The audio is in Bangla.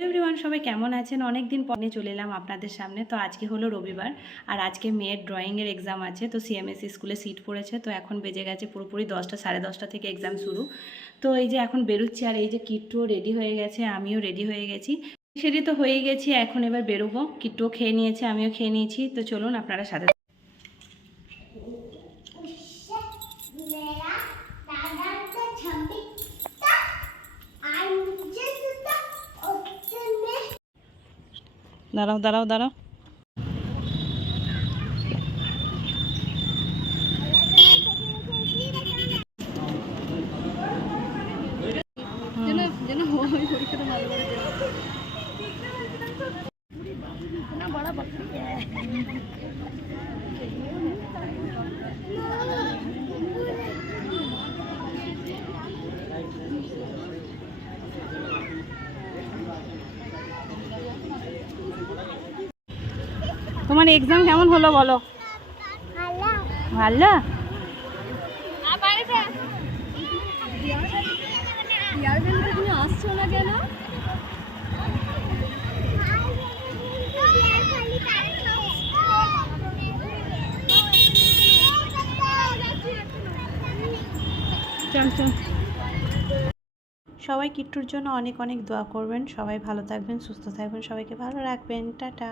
এভরিওয়ান সবাই কেমন আছেন? অনেক দিন পরে চলে এলাম আপনাদের সামনে। তো আজকে হলো রবিবার আর আজকে মেয়ের ড্রয়িংয়ের এক্সাম আছে। তো সিএমএসসি স্কুলে সিট পড়েছে। তো এখন বেজে গেছে পুরোপুরি দশটা, সাড়ে দশটা থেকে এক্সাম শুরু। তো এই যে এখন বেরোচ্ছি আর এই যে কিট্টুও রেডি হয়ে গেছে, আমিও রেডি হয়ে গেছি। সেটি তো হয়ে গেছি, এখন এবার বেরোবো। কিট্টুও খেয়ে নিয়েছে, আমিও খেয়ে নিয়েছি। তো চলুন আপনারা সাথে দাঁড়াও দাঁড়াও দাঁড়াও। যেন যেন ওই তোমার এক্সাম কেমন হলো বলো? ভালো। আসছো না কেন সবাই কিট্টুর জন্য অনেক অনেক দোয়া করবেন। সবাই ভালো থাকবেন সুস্থ থাকবেন সবাইকে ভালো রাখবেন। টাটা।